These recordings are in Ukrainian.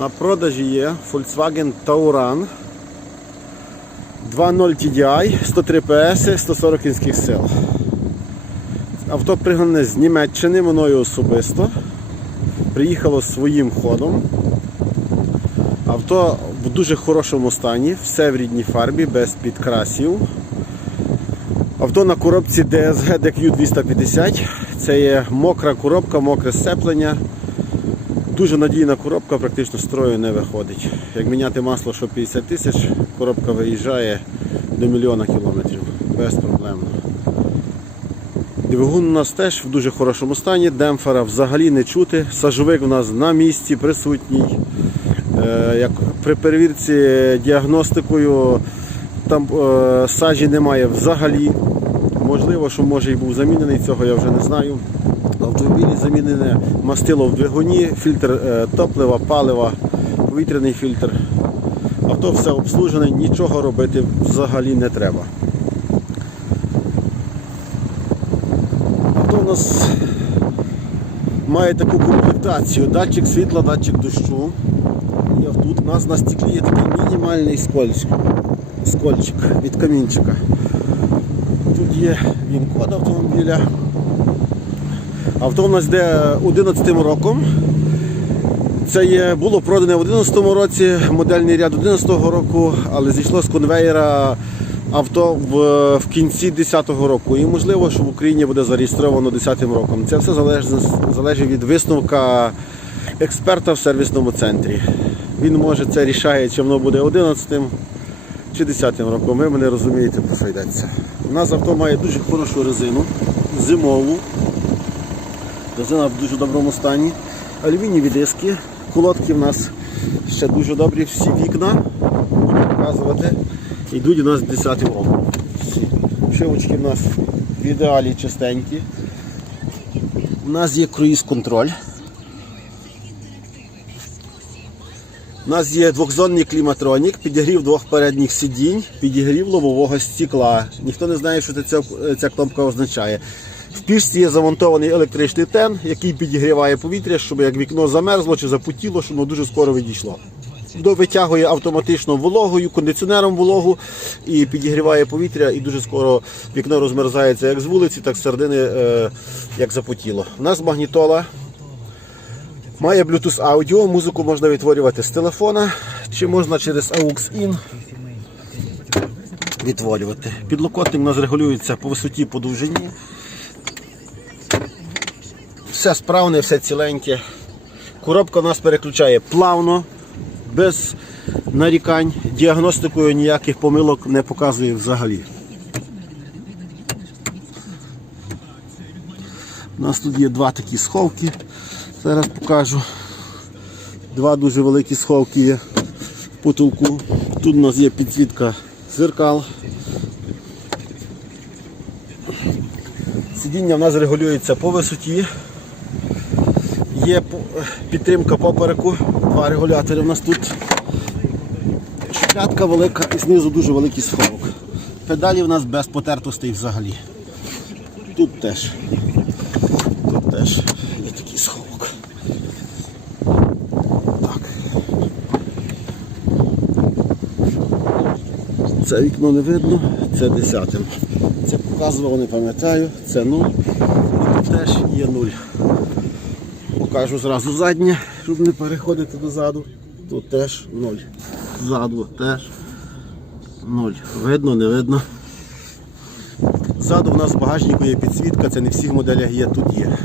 На продажі є Volkswagen Tauran 2.0 TDI, 103 PS, 140 кінських сил. Авто пригнане з Німеччини мною особисто. Приїхало своїм ходом. Авто в дуже хорошому стані, все в рідній фарбі, без підкрасів. Авто на коробці DSG DQ 250. Це є мокра коробка, мокре сцеплення. Дуже надійна коробка, практично з строю не виходить. Як міняти масло, що 50 тисяч, коробка виїжджає до мільйона кілометрів. Безпроблемно. Двигун у нас теж в дуже хорошому стані, демпфера взагалі не чути. Сажовик у нас на місці присутній. Е, Як при перевірці діагностикою там е, сажі немає взагалі. Можливо, що може і був замінений, цього я вже не знаю. Автомобілі замінене мастило в двигуні, фільтр е, топлива, палива, повітряний фільтр. Авто все обслужене, нічого робити взагалі не треба. Авто у нас має таку комплектацію. Датчик світла, датчик дощу. І тут у нас на стеклі є такий мінімальний скольчик, скольчик від камінчика. Тут є він код автомобіля. Авто у нас йде 11 роком. Це є, було продане в 11 році, модельний ряд 11 року, але зійшло з конвейера авто в, в кінці 10-го року. І можливо, що в Україні буде зареєстровано 10-м роком. Це все залежить, залежить від висновка експерта в сервісному центрі. Він може це рішає, чи воно буде 11-м чи 10-м роком. Ви мене розумієте, про що йдеться. У нас авто має дуже хорошу резину, зимову. Резина в дуже доброму стані. Алюмінієві диски. Колодки в нас ще дуже добрі, всі вікна. Буду показувати. Йдуть у нас 10 роком. Шивочки в нас в ідеалі чистенькі. У нас є круїз-контроль. У нас є двохзонний кліматронік, підігрів двох передніх сидінь, підігрів лобового стекла. Ніхто не знає, що ця, ця кнопка означає. В пішці є замонтований електричний тен, який підігріває повітря, щоб як вікно замерзло чи запутіло, щоб воно дуже скоро відійшло. Витягує автоматично вологою, кондиціонером вологу і підігріває повітря, і дуже скоро вікно розмерзається як з вулиці, так з середини, е, як запотіло. У нас магнітола Має Bluetooth аудіо, музику можна відтворювати з телефона, чи можна через AUX-IN відтворювати. Підлокотник у нас регулюється по висоті, по довжині. Все справне, все ціленьке. Коробка у нас переключає плавно, без нарікань. Діагностикою ніяких помилок не показує взагалі. У нас тут є два такі сховки. Зараз покажу. Два дуже великі сховки є в потолку. Тут у нас є підсвітка зеркал. Сидіння в нас регулюється по висоті. Є підтримка попереку, два регулятори в нас тут. Шухлядка велика і знизу дуже великий сховок. Педалі в нас без потертостей взагалі. Тут теж. Тут теж є такий сховок. Так. Це вікно не видно, це десятим. Це показував, не пам'ятаю, це нуль. Тут теж є нуль. Покажу зразу заднє, щоб не переходити дозаду. Тут теж нуль. Ззаду теж нуль. Видно, не видно. Ззаду в нас в багажнику є підсвітка, це не в всіх моделях є, тут є.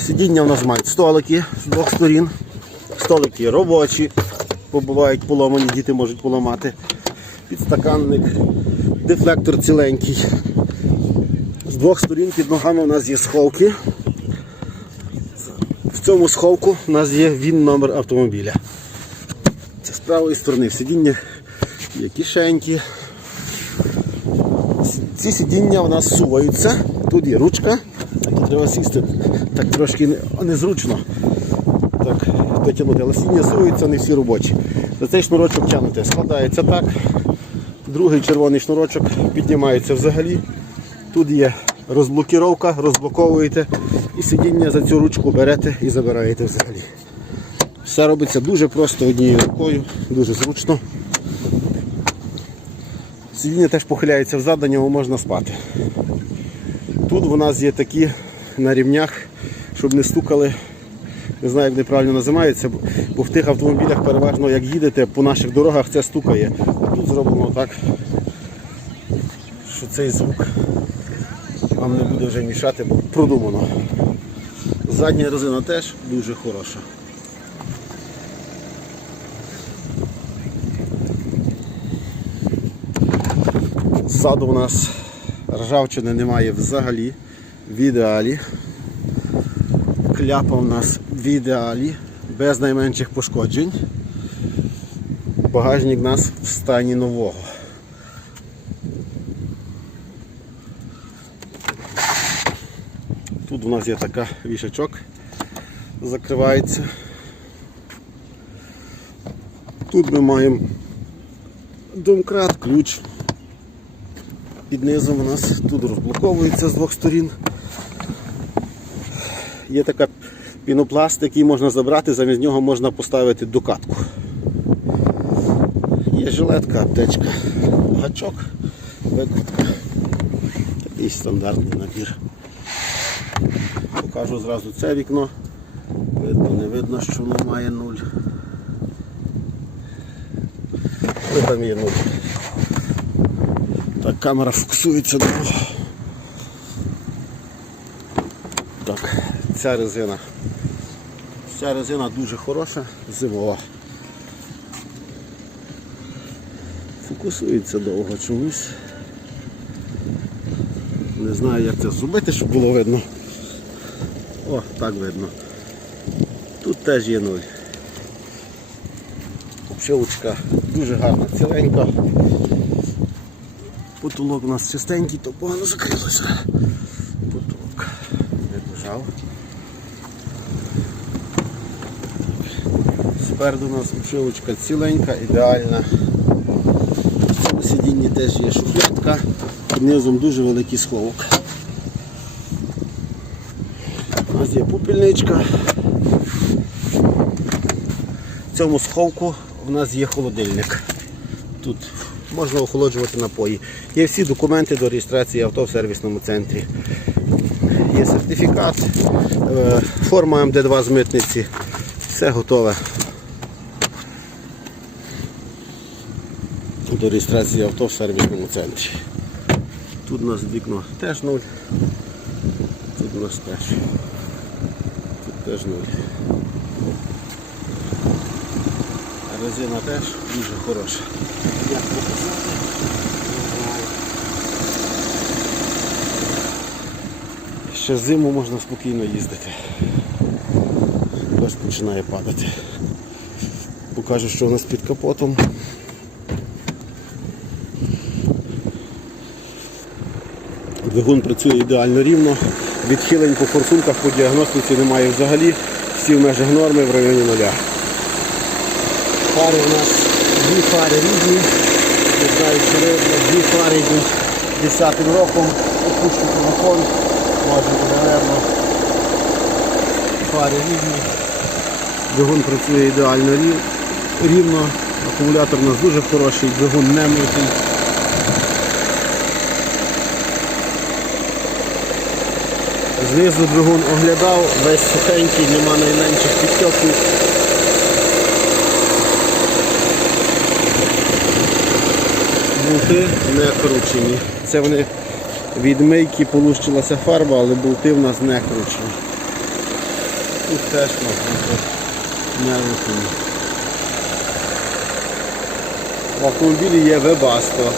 Сидіння в нас мають столики з двох сторін. Столики робочі, бо бувають поломані, діти можуть поламати. Підстаканник, дефлектор ціленький. З двох сторін під ногами у нас є сховки. Цьому сховку у нас є він номер автомобіля. Це з правої сторони сидіння є кишеньки. Ці сидіння у нас суваються. Тут є ручка, а тут треба сісти так трошки незручно. Так, витягнути, але сидіння суваються, не всі робочі. За цей шнурочок тягнути. Складається так. Другий червоний шнурочок піднімається взагалі. Тут є розблокіровка, розблоковуєте і сидіння за цю ручку берете і забираєте взагалі. Все робиться дуже просто однією рукою, дуже зручно. Сидіння теж похиляється взад, на ньому можна спати. Тут у нас є такі на рівнях, щоб не стукали. Не знаю, як вони правильно називаються, бо- бо в тих автомобілях переважно як їдете по наших дорогах, це стукає. Тут зроблено так, що цей звук вам не буде вже мішати, бо продумано. Задня резина теж дуже хороша. Ззаду у нас ржавчини немає взагалі. В ідеалі. Кляпа у нас в ідеалі, без найменших пошкоджень. Багажник у нас в стані нового. Тут у нас є така вішачок, закривається. Тут ми маємо домкрат, ключ. Під низом у нас тут розблоковується з двох сторін. Є така пінопласт, який можна забрати, замість нього можна поставити докатку. Є жилетка, аптечка, гачок, викрутка. Такий стандартний набір. Покажу зразу це вікно. Видно, не видно, що воно має нуль. Але там є нуль. Так, камера фокусується довго. Так, ця резина. Ця резина дуже хороша, зимова. Фокусується довго чомусь. Не знаю як це зробити, щоб було видно. О, так видно. Тут теж є нуль. Обшивочка дуже гарна, ціленька. Потолок у нас чистенький, то погано закрилося. Потолок не дожав. Спереду у нас обшивочка ціленька, ідеальна. Цьому сидінні теж є шухлядка, низом дуже великий сховок. Нас є пупільничка. В цьому сховку у нас є холодильник. Тут можна охолоджувати напої. Є всі документи до реєстрації авто в сервісному центрі. Є сертифікат, е, форма МД2 з митниці. Все готове. До реєстрації авто в сервісному центрі. Тут у нас вікно теж нуль. Тут у нас теж. Теж нуль. Резина теж дуже хороша. Ще зиму можна спокійно їздити. Дощ починає падати. Покажу, що у нас під капотом. Двигун працює ідеально рівно. Відхилень по форсунках по діагностиці немає взагалі. Всі в межах норми в районі нуля. Фари у нас дві фари різні. Не знаю, чи видно, дві фари йдуть 10 роком. Опущу телефон, може видно. Фари різні. Двигун працює ідеально рівно. Акумулятор у нас дуже хороший, двигун не Знизу двигун оглядав, весь сухенький, нема найменших підтьоків. Болти не кручені. Це вони від мийки полущилася фарба, але болти в нас не кручені. Тут теж не рухані. В автомобілі є Webasto.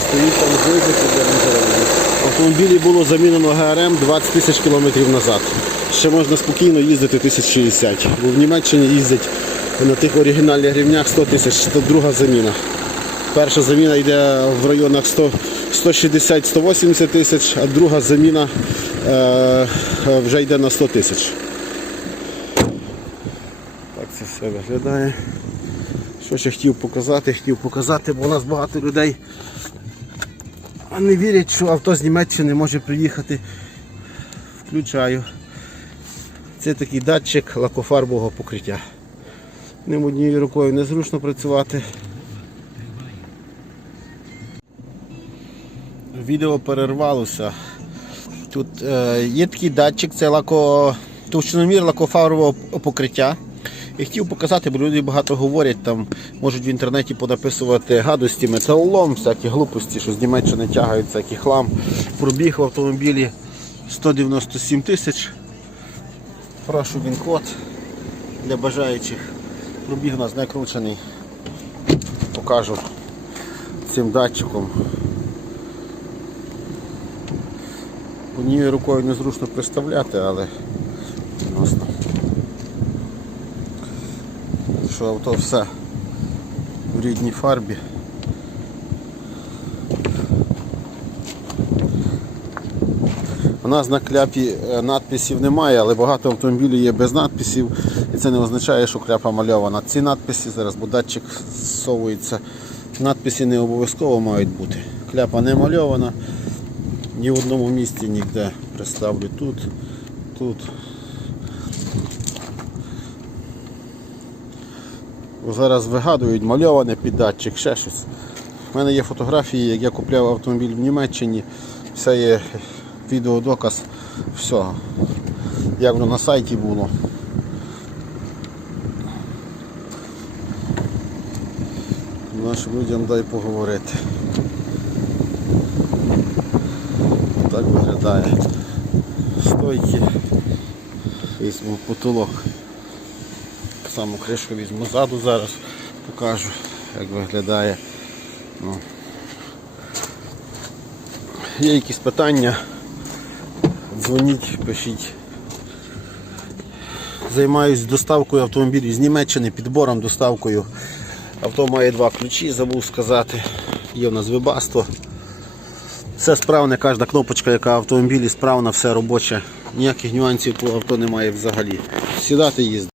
Стоїть там знизу, де В автомобілі було замінено ГРМ 20 тисяч кілометрів назад. Ще можна спокійно їздити 1060, бо в Німеччині їздять на тих оригінальних рівнях 100 тисяч, це друга заміна. Перша заміна йде в районах 160-180 тисяч, а друга заміна е, е, вже йде на 100 тисяч. Так це все виглядає. Що ще хотів показати? Хотів показати, бо у нас багато людей а не вірять, що авто з Німеччини може приїхати. Включаю. Це такий датчик лакофарбового покриття. Ним однією рукою незручно працювати. Відео перервалося. Тут е, є такий датчик, це лако, товщиномір лакофарового покриття. І хотів показати, бо люди багато говорять, там можуть в інтернеті понаписувати гадості, металолом, всякі глупості, що з Німеччини тягають всякий хлам. Пробіг в автомобілі 197 тисяч. Прошу він код для бажаючих. Пробіг у нас накручений. Покажу цим датчиком. Однією рукою незручно представляти, але відносно. Що авто все в рідній фарбі. У нас на кляпі е, надписів немає, але багато автомобілів є без надписів. І це не означає, що кляпа мальована. Ці надписи зараз, бо датчик зсовується. Надписи не обов'язково мають бути. Кляпа не мальована. Ні в одному місці ніде представлю тут, тут. Зараз вигадують мальоване під датчик, ще щось. У мене є фотографії, як я купляв автомобіль в Німеччині. Все є відеодоказ всього. Як воно на сайті було. Нашим людям дай поговорити. Так виглядає. Стойки. Візьму потолок. Само кришку візьму ззаду зараз, покажу, як виглядає. Ну. Є якісь питання, дзвоніть, пишіть. Займаюсь доставкою автомобілів з Німеччини, підбором, доставкою. Авто має два ключі, забув сказати. Є в нас вибаство. Все справне, кожна кнопочка, яка в автомобілі справна, все робоче. Ніяких нюансів по авто немає взагалі. Сідати їздити.